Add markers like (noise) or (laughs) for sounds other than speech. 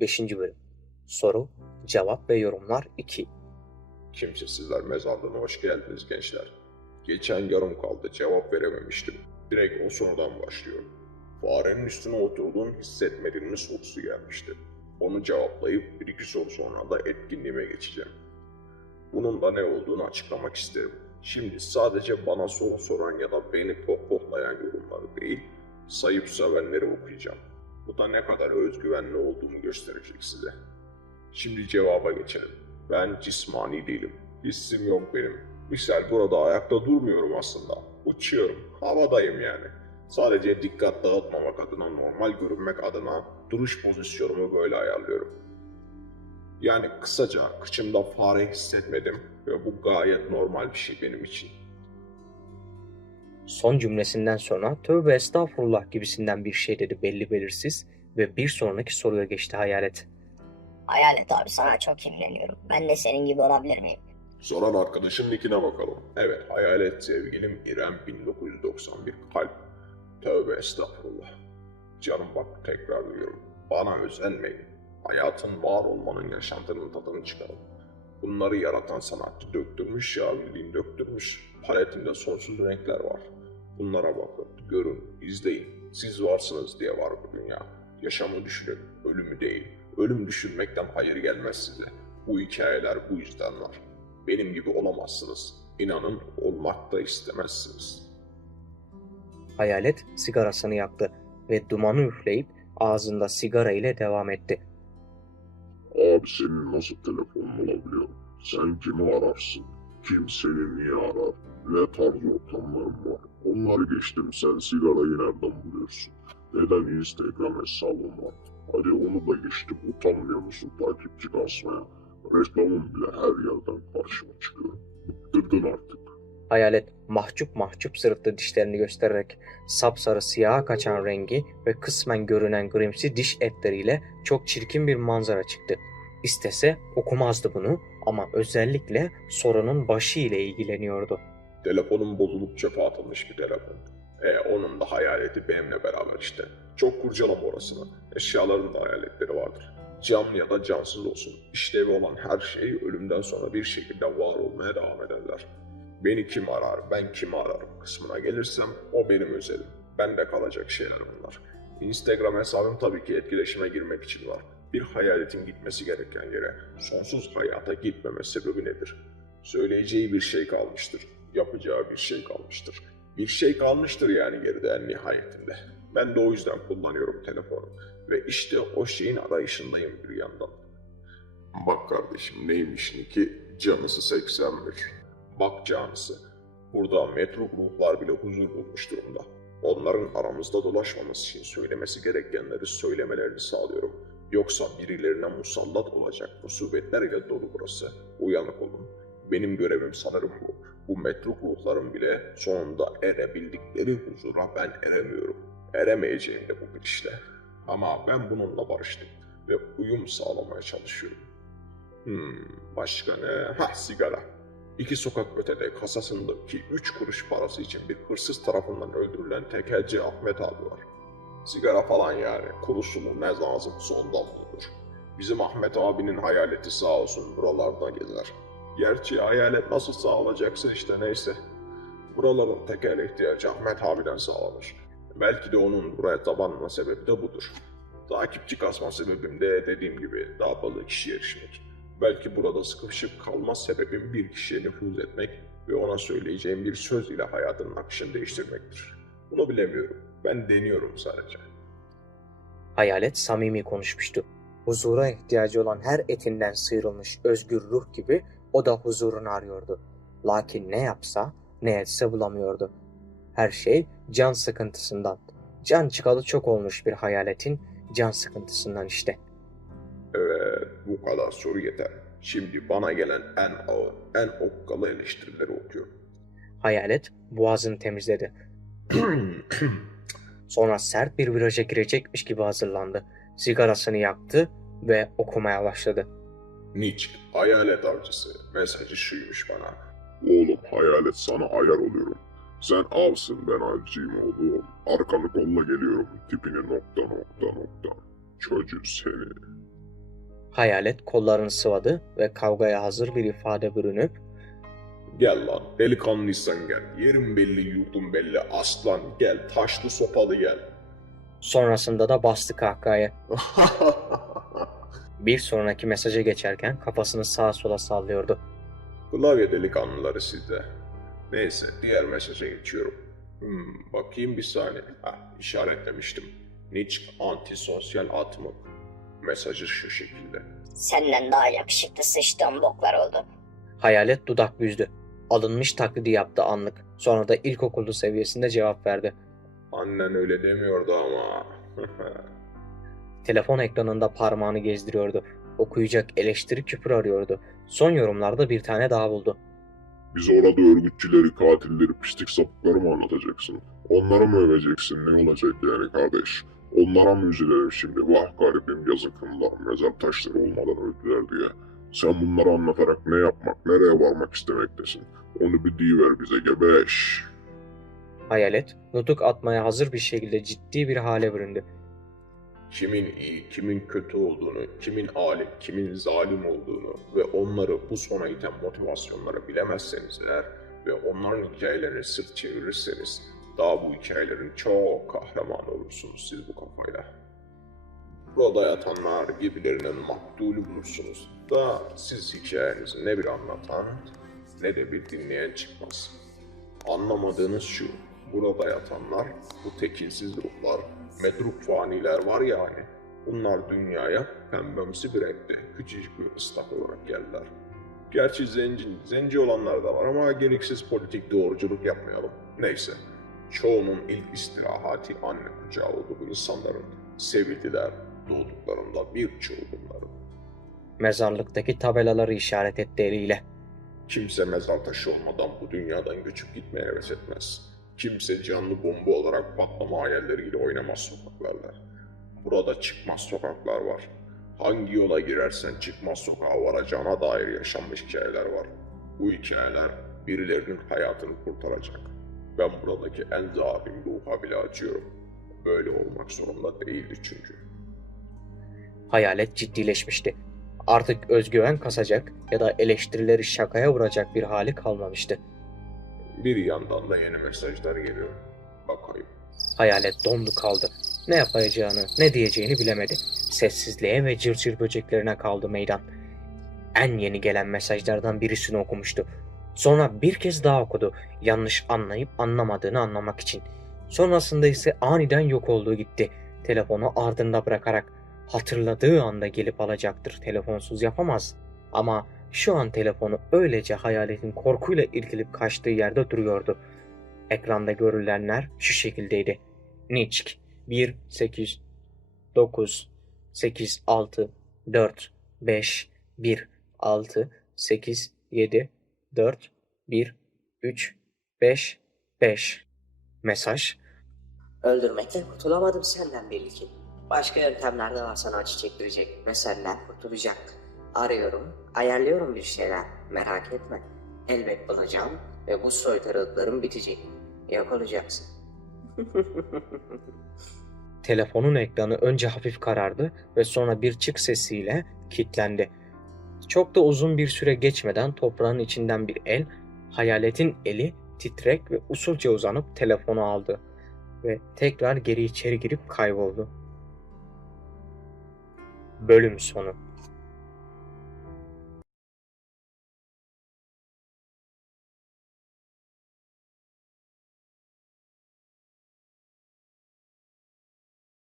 5. Bölüm Soru, Cevap ve Yorumlar 2 Kimsesizler mezarlığına hoş geldiniz gençler. Geçen yarım kaldı cevap verememiştim. Direkt o sorudan başlıyor. Farenin üstüne oturduğum hissetmediğin mi sorusu gelmişti. Onu cevaplayıp bir iki soru sonra da etkinliğime geçeceğim. Bunun da ne olduğunu açıklamak isterim. Şimdi sadece bana soru soran ya da beni pohpohlayan yorumları değil, sayıp sevenleri okuyacağım. Bu da ne kadar özgüvenli olduğumu gösterecek size. Şimdi cevaba geçelim. Ben cismani değilim. Hissim yok benim. Misal burada ayakta durmuyorum aslında. Uçuyorum. Havadayım yani. Sadece dikkat dağıtmamak adına, normal görünmek adına duruş pozisyonumu böyle ayarlıyorum. Yani kısaca kıçımda fare hissetmedim ve bu gayet normal bir şey benim için. Son cümlesinden sonra tövbe estağfurullah gibisinden bir şey dedi belli belirsiz ve bir sonraki soruya geçti hayalet. Hayalet abi sana çok imreniyorum. Ben de senin gibi olabilir miyim? Soran arkadaşın nickine bakalım. Evet, hayalet sevgilim İrem 1991 kalp. Tövbe estağfurullah. Canım bak tekrarlıyorum. Bana özenmeyin. Hayatın var olmanın yaşantının tadını çıkarın. Bunları yaratan sanatçı döktürmüş ya bildiğin döktürmüş. Paletinde sonsuz renkler var. Bunlara bakın, görün, izleyin. Siz varsınız diye var bu dünya. Yaşamı düşünün, ölümü değil. Ölüm düşünmekten hayır gelmez size. Bu hikayeler bu yüzden var. Benim gibi olamazsınız. İnanın olmak da istemezsiniz. Hayalet sigarasını yaktı ve dumanı üfleyip ağzında sigara ile devam etti. Abi senin nasıl telefonun olabiliyor? Sen kimi ararsın? Kim seni niye arar? Ne tarz ortamların var? Onları geçtim sen sigarayı nereden buluyorsun? Neden Instagram hesabın var? Hadi onu da geçtim utanmıyor musun takipçi kasmaya? Reklamın bile her yerden karşıma çıkıyor. Bıktırdın artık. Hayalet mahcup mahcup sırıttı dişlerini göstererek sapsarı siyaha kaçan rengi ve kısmen görünen grimsi diş etleriyle çok çirkin bir manzara çıktı. İstese okumazdı bunu ama özellikle sorunun başı ile ilgileniyordu. Telefonum bozulup çöpe atılmış bir telefon. E onun da hayaleti benimle beraber işte. Çok kurcalama orasını. Eşyaların da hayaletleri vardır. Canlı ya da cansız olsun. İşlevi olan her şey ölümden sonra bir şekilde var olmaya devam ederler. Beni kim arar, ben kimi ararım kısmına gelirsem o benim özelim. Bende kalacak şeyler bunlar. Instagram hesabım tabii ki etkileşime girmek için var. Bir hayaletin gitmesi gereken yere sonsuz hayata gitmeme sebebi nedir? Söyleyeceği bir şey kalmıştır. Yapacağı bir şey kalmıştır. Bir şey kalmıştır yani geride en nihayetinde. Ben de o yüzden kullanıyorum telefonu. Ve işte o şeyin arayışındayım bir yandan. Bak kardeşim neymiş ki canısı 81. Bak canısı. Burada metro gruplar bile huzur bulmuş durumda. Onların aramızda dolaşmamız için söylemesi gerekenleri söylemelerini sağlıyorum. Yoksa birilerine musallat olacak musibetler ile dolu burası. Uyanık olun. Benim görevim sanırım bu. Bu metro ruhların bile sonunda erebildikleri huzura ben eremiyorum. Eremeyeceğim de bu gidişle. Ama ben bununla barıştım ve uyum sağlamaya çalışıyorum. Hmm, başka ne? Ha sigara. İki sokak ötede kasasındaki üç kuruş parası için bir hırsız tarafından öldürülen tekelci Ahmet abi var. Sigara falan yani. Kurusu mu ne lazım ondan bulunur. Bizim Ahmet abinin hayaleti sağ olsun buralarda gezer. Gerçi hayalet nasıl sağlanacaksa işte neyse. Buraların tekel ihtiyacı Ahmet abiden sağlanır. Belki de onun buraya tabanma sebebi de budur. Takipçi kasma sebebim de dediğim gibi daha fazla kişiye erişmek. Belki burada sıkışıp kalma sebebim bir kişiye nüfuz etmek ve ona söyleyeceğim bir söz ile hayatının akışını değiştirmektir. Bunu bilemiyorum. Ben deniyorum sadece. Hayalet samimi konuşmuştu. Huzura ihtiyacı olan her etinden sıyrılmış özgür ruh gibi o da huzurunu arıyordu. Lakin ne yapsa ne etse bulamıyordu. Her şey can sıkıntısından. Can çıkalı çok olmuş bir hayaletin can sıkıntısından işte. Evet, bu kadar soru yeter. Şimdi bana gelen en ağır, en okkalı eleştirileri okuyorum. Hayalet boğazını temizledi. Sonra sert bir viraja girecekmiş gibi hazırlandı. Sigarasını yaktı ve okumaya başladı. Nietzsche, hayalet avcısı. Mesajı şuymuş bana. Oğlum hayalet sana ayar oluyorum. Sen avsın ben avcıyım oğlum. Arkanı kolla geliyorum tipine nokta nokta nokta. Çocuğu seni. Hayalet kollarını sıvadı ve kavgaya hazır bir ifade bürünüp Gel lan delikanlıysan gel. Yerin belli yurdun belli aslan gel taşlı sopalı gel. sonrasında da bastı kahkahaya. (laughs) Bir sonraki mesaja geçerken kafasını sağa sola sallıyordu. Klavye delikanlıları sizde. Neyse diğer mesaja geçiyorum. Hmm, bakayım bir saniye. Heh, işaretlemiştim. Niç antisosyal atmak. Mesajı şu şekilde. Senden daha yakışıklı sıçtığım boklar oldu. Hayalet dudak büzdü. Alınmış taklidi yaptı anlık. Sonra da ilkokulu seviyesinde cevap verdi. Annen öyle demiyordu ama. (laughs) Telefon ekranında parmağını gezdiriyordu. Okuyacak eleştiri küpür arıyordu. Son yorumlarda bir tane daha buldu. Biz orada örgütçüleri, katilleri, pislik sapıkları mı anlatacaksın? Onları mı öveceksin? Ne olacak yani kardeş? Onlara mı üzülelim şimdi? Vah garibim yazıkımlar, mezar taşları olmadan öldüler diye. Sen bunları anlatarak ne yapmak, nereye varmak istemektesin? Onu bir deyiver bize gebeş. Hayalet, nutuk atmaya hazır bir şekilde ciddi bir hale büründü. Kimin iyi, kimin kötü olduğunu, kimin alim, kimin zalim olduğunu ve onları bu sona iten motivasyonları bilemezseniz eğer ve onların hikayelerine sırt çevirirseniz daha bu hikayelerin çok kahraman olursunuz siz bu kafayla. Burada yatanlar gibilerinin makbulü bulursunuz da siz hikayenizi ne bir anlatan ne de bir dinleyen çıkmaz. Anlamadığınız şu, burada yatanlar, bu tekinsiz ruhlar, medruk faniler var ya hani, bunlar dünyaya pembemsi bir renkte küçücük bir ıslak olarak geldiler. Gerçi zenci, zenci olanlar da var ama gereksiz politik doğruculuk yapmayalım. Neyse, çoğunun ilk istirahati anne kucağı oldu bu insanların. Sevildiler, doğduklarında birçoğu bunların. Mezarlıktaki tabelaları işaret etti eliyle. Kimse mezar taşı olmadan bu dünyadan göçüp gitmeye heves etmez. Kimse canlı bomba olarak patlama hayalleriyle oynamaz sokaklarla. Burada çıkmaz sokaklar var. Hangi yola girersen çıkmaz sokağa varacağına dair yaşanmış hikayeler var. Bu hikayeler birilerinin hayatını kurtaracak. Ben buradaki en zalim ruha bile acıyorum. Böyle olmak zorunda değildi çünkü. Hayalet ciddileşmişti. Artık özgüven kasacak ya da eleştirileri şakaya vuracak bir hali kalmamıştı. Bir yandan da yeni mesajlar geliyor. Bakayım. Hayalet dondu kaldı. Ne yapacağını, ne diyeceğini bilemedi. Sessizliğe ve cırcır böceklerine kaldı meydan. En yeni gelen mesajlardan birisini okumuştu. Sonra bir kez daha okudu. Yanlış anlayıp anlamadığını anlamak için. Sonrasında ise aniden yok olduğu gitti. Telefonu ardında bırakarak hatırladığı anda gelip alacaktır. Telefonsuz yapamaz. Ama şu an telefonu öylece hayaletin korkuyla irkilip kaçtığı yerde duruyordu. Ekranda görülenler şu şekildeydi. Niçk 1 8 9 8 6 4 5 1 6 8 7 4 1 3 5 5 Mesaj Öldürmekle kurtulamadım senden belli ki. Başka yöntemler de var sana acı çektirecek. Meseleler kurtulacak. Arıyorum, ayarlıyorum bir şeyler. Merak etme. Elbet bulacağım ve bu soytarılıkların bitecek. Yok olacaksın. (laughs) Telefonun ekranı önce hafif karardı ve sonra bir çık sesiyle kilitlendi. Çok da uzun bir süre geçmeden toprağın içinden bir el, hayaletin eli titrek ve usulca uzanıp telefonu aldı ve tekrar geri içeri girip kayboldu. Bölüm sonu